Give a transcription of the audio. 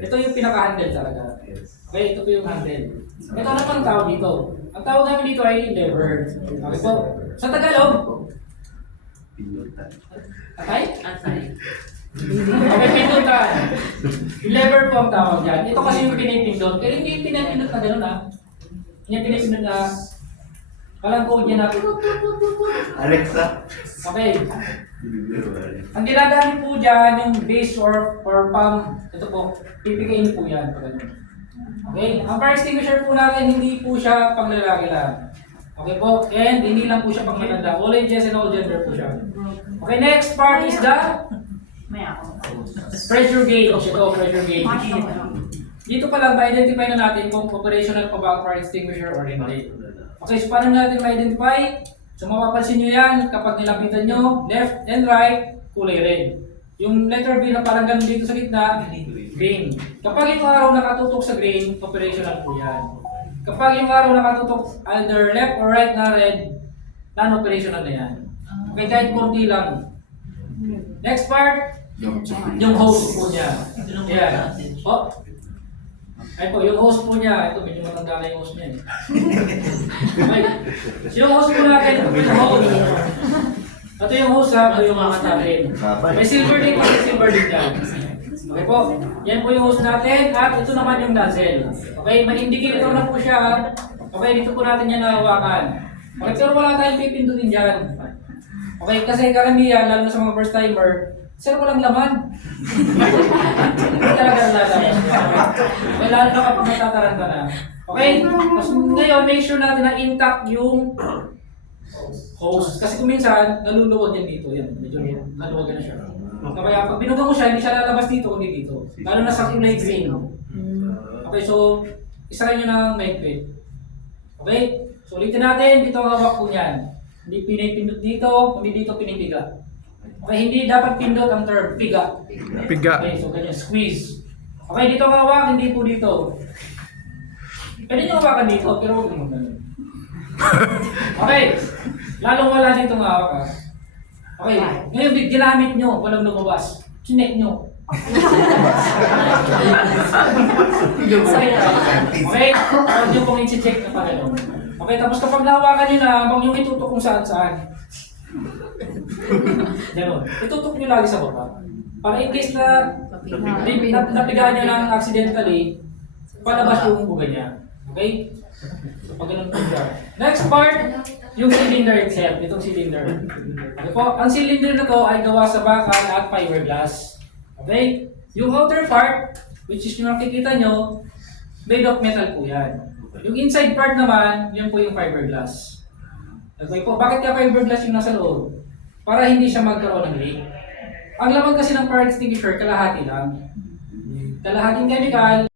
Ito yung pinaka-handle talaga. Okay, ito po yung handle. Ito naman ang tawag dito. Ang tawag namin dito ay lever. Okay po. Sa Tagalog, atay? Atay. Okay, pindutan. Yung lever po ang tawag dyan. Ito kasi yung pinipindot. Pero hindi yung pinipindot na gano'n ha. Hindi yung pinipindot na walang code yan na. Alexa. Okay. Ang ginagamit po dyan, yung base or pump, ito po, pipikain po yan. Okay? Ang fire extinguisher po natin, hindi po siya pang lalaki lang. Okay po? And hindi lang po siya pang matanda. All ages and all gender po siya. Okay, next part is the May ako. pressure gauge. Ito, pressure gauge. Dito pa lang, ma-identify na natin kung operational pa ba ang fire extinguisher or hindi. Okay, so paano natin ma-identify? So mapapansin nyo yan, kapag nilapitan nyo, left and right, kulay red. Yung letter B na parang ganun dito sa gitna, green. Kapag yung araw nakatutok sa green, operational po yan. Kapag yung araw nakatutok either left or right na red, non-operational na yan. Okay, kahit konti lang. Next part, yung hose po niya. Yan. Oh. Ay po, yung host po niya, ito medyo matanda na yung host niya eh. Okay. So yung host po natin, ito po yung host. Ito yung host ha, ito yung mga natin. May silver din po, may silver din dyan. Okay po, yan po yung host natin at ito naman yung nozzle. Okay, may indicator na po siya. Okay, dito po natin yan nahawakan. Okay, pero wala tayong pipindutin dyan. Okay, kasi karamihan, lalo na sa mga first timer, sir, walang laman. Hindi talaga lalaman. Okay, lalo na kapag natataranta na. Okay, tapos ngayon, make sure natin na intact yung hose. Kasi kung minsan, naluluwag yan dito. Yan, medyo naluwag na siya. Kaya pag binuga mo siya, hindi siya lalabas dito, kundi dito. Lalo na sa kulay green. Okay, so, isa nyo ng mahigpit. Okay, so ulitin natin, dito ang hawak po niyan. Hindi pinipindot dito, kundi dito pinipiga. Okay, hindi dapat pindot ang term, piga. Piga. Okay, so ganyan, squeeze. Okay, dito ang hawak, hindi po dito. Pwede nyo hawakan dito, pero huwag mo ganun. Okay, lalong wala dito ang hawak ha. Okay, ngayon ginamit nyo, walang lumabas. Chinek nyo. Okay, huwag nyo pong i-check na pala nyo. Okay, tapos kapag nahawakan nyo na, huwag nyo itutok kung saan-saan. Ganun. Itutok nyo lagi sa baba. Para in case na napigaan nyo ng accidentally, palabas yung buga niya. Okay? So, pag ganun po siya. Next part, yung cylinder itself. Itong cylinder. Okay po, ang cylinder na to ay gawa sa bakal at fiberglass. Okay? Yung outer part, which is yung nakikita nyo, made of metal po yan. Yung inside part naman, yun po yung fiberglass. Okay po, bakit ka fiberglass yung nasa loob? Para hindi siya magkaroon ng leak. Ang laman kasi ng fire extinguisher, kalahati lang. Kalahating chemical,